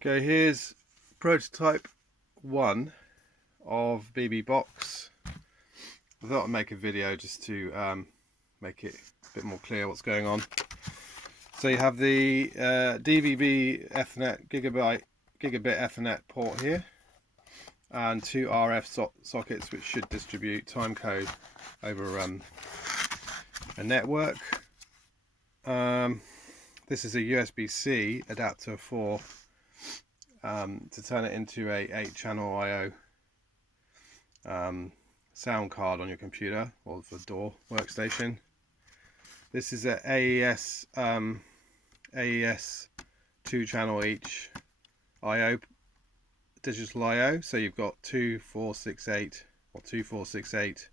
Okay, here's prototype 1 of BB box. I thought I'd make a video just to make it a bit more clear what's going on. So you have the DVB Ethernet gigabit Ethernet port here, and two RF sockets which should distribute timecode over a network. This is a USB-C adapter for to turn it into a 8-channel I/O sound card on your computer or the door workstation. This is a AES 2-channel each I/O, digital I/O. So you've got 2468 or 2468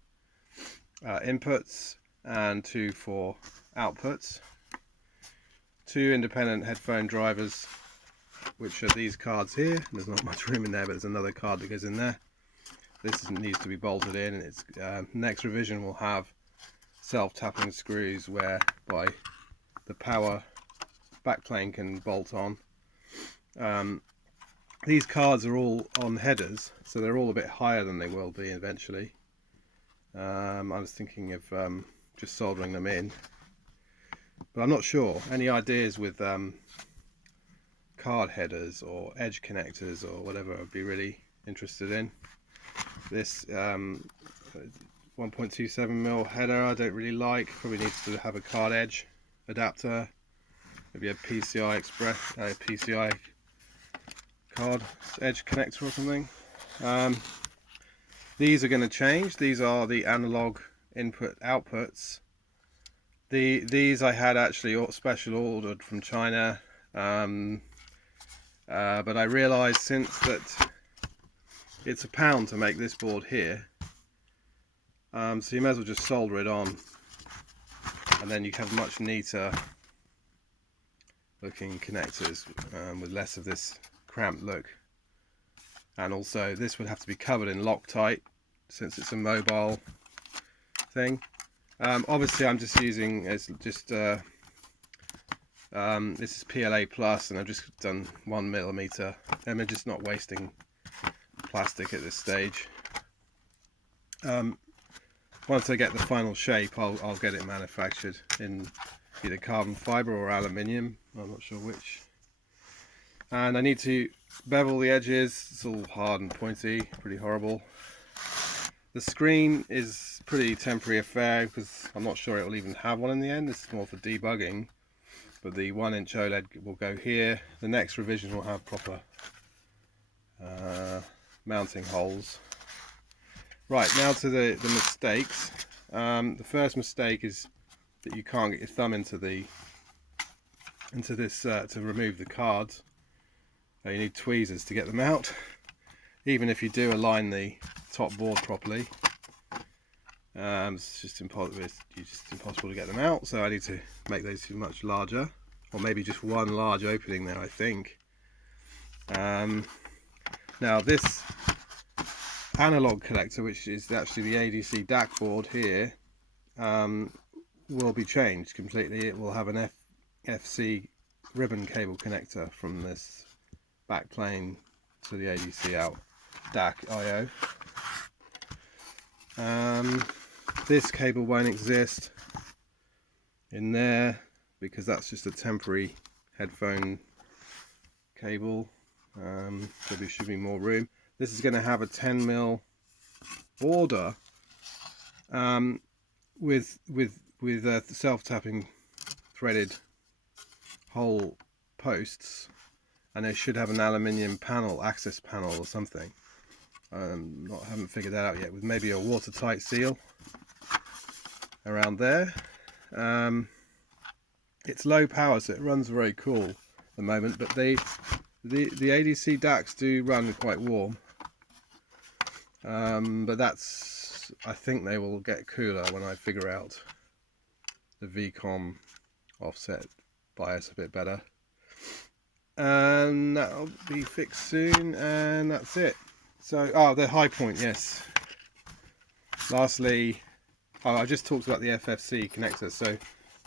inputs and 24 outputs. Two independent headphone drivers, which are these cards here. There's not much room in there, but there's another card that goes in there. This needs to be bolted in, and its next revision will have self-tapping screws whereby the power backplane can bolt on. These cards are all on headers, so they're all a bit higher than they will be eventually. I was thinking of just soldering them in, but I'm not sure. Any ideas with card headers or edge connectors or whatever I'd be really interested in. This 1.27mm header I don't really like. Probably needs to have a card edge adapter, maybe a PCI Express, PCI card edge connector or something. These are going to change. These are the analog input outputs. These I had actually special ordered from China, but I realized since that it's £1 to make this board here, so you may as well just solder it on, and then you have much neater looking connectors with less of this cramped look. And also this would have to be covered in Loctite since it's a mobile thing. Obviously I'm just using this is PLA plus, and I've just done 1mm. I'm just not wasting plastic at this stage. Once I get the final shape, I'll get it manufactured in either carbon fibre or aluminium. I'm not sure which. And I need to bevel the edges. It's all hard and pointy, pretty horrible. The screen is pretty temporary affair because I'm not sure it will even have one in the end. This is more for debugging, but the 1-inch OLED will go here. The next revision will have proper mounting holes. Right, now to the mistakes. The first mistake is that you can't get your thumb into this to remove the cards. You need tweezers to get them out. Even if you do align the top board properly, it's just impossible to get them out. So I need to make those much larger, or maybe just one large opening there, I think. Now this analog connector, which is actually the ADC DAC board here, will be changed completely. It will have an FC ribbon cable connector from this back plane to the ADC out DAC I/O. This cable won't exist in there because that's just a temporary headphone cable. There should be more room. This is going to have a 10mm border with self-tapping threaded hole posts, and it should have an aluminium panel, access panel or something. Haven't figured that out yet, with maybe a watertight seal around there. It's low power, so it runs very cool at the moment, but the ADC DACs do run quite warm. But I think they will get cooler when I figure out the VCOM offset bias a bit better. And that'll be fixed soon, and that's it. So, the high point, yes. Lastly, I just talked about the FFC connector. So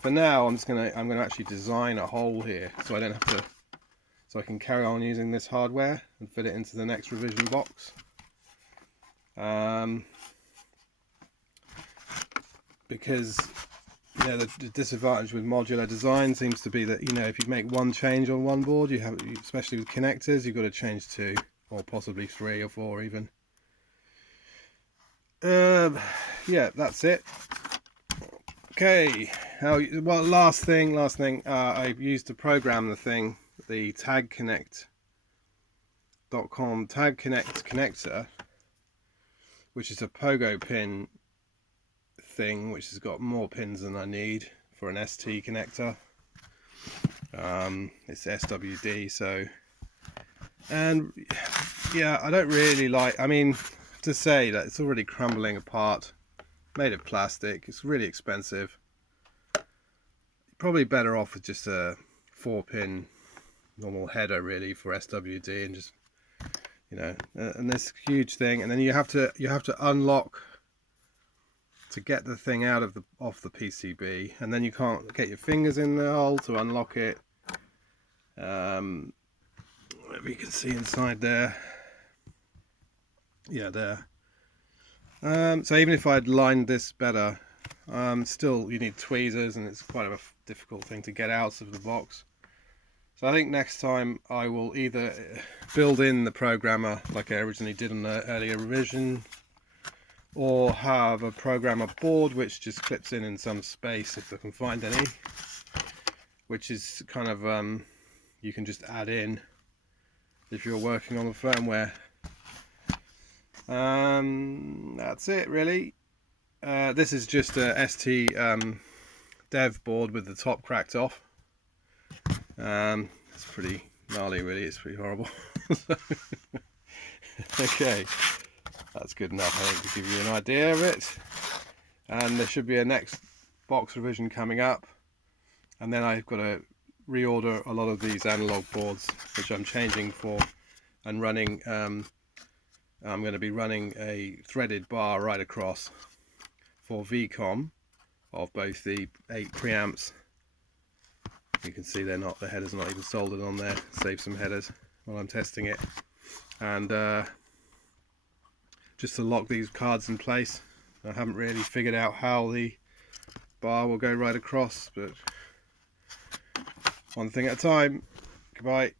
for now, I'm gonna actually design a hole here, so I don't have to so I can carry on using this hardware and fit it into the next revision box. Because the disadvantage with modular design seems to be that if you make one change on one board, you have, especially with connectors, you've got to change 2 or possibly 3 or 4 even. Yeah, that's it. Okay, well, last thing, I used to program the thing, the tagconnect.com tag connect connector, which is a pogo pin thing, which has got more pins than I need for an ST connector. It's SWD, so, and yeah, I don't really like, I mean, to say that it's already crumbling apart, made of plastic, it's really expensive. Probably better off with just a 4-pin normal header really for SWD, and just and this huge thing, and then you have to unlock to get the thing out of off the PCB, and then you can't get your fingers in the hole to unlock it. Maybe you can see inside there. Yeah, there. So even if I'd lined this better, still you need tweezers, and it's quite a difficult thing to get out of the box. So I think next time I will either build in the programmer like I originally did in the earlier revision, or have a programmer board which just clips in some space if I can find any, which is kind of you can just add in if you're working on the firmware. That's it really. This is just a ST dev board with the top cracked off. It's pretty gnarly really, it's pretty horrible. Okay, that's good enough I think to give you an idea of it. And there should be a next box revision coming up, and then I've got to reorder a lot of these analog boards, which I'm changing for and running. I'm going to be running a threaded bar right across for VCOM of both the 8 preamps. You can see the header's not even soldered on there. Save some headers while I'm testing it. And just to lock these cards in place. I haven't really figured out how the bar will go right across, but one thing at a time. Goodbye.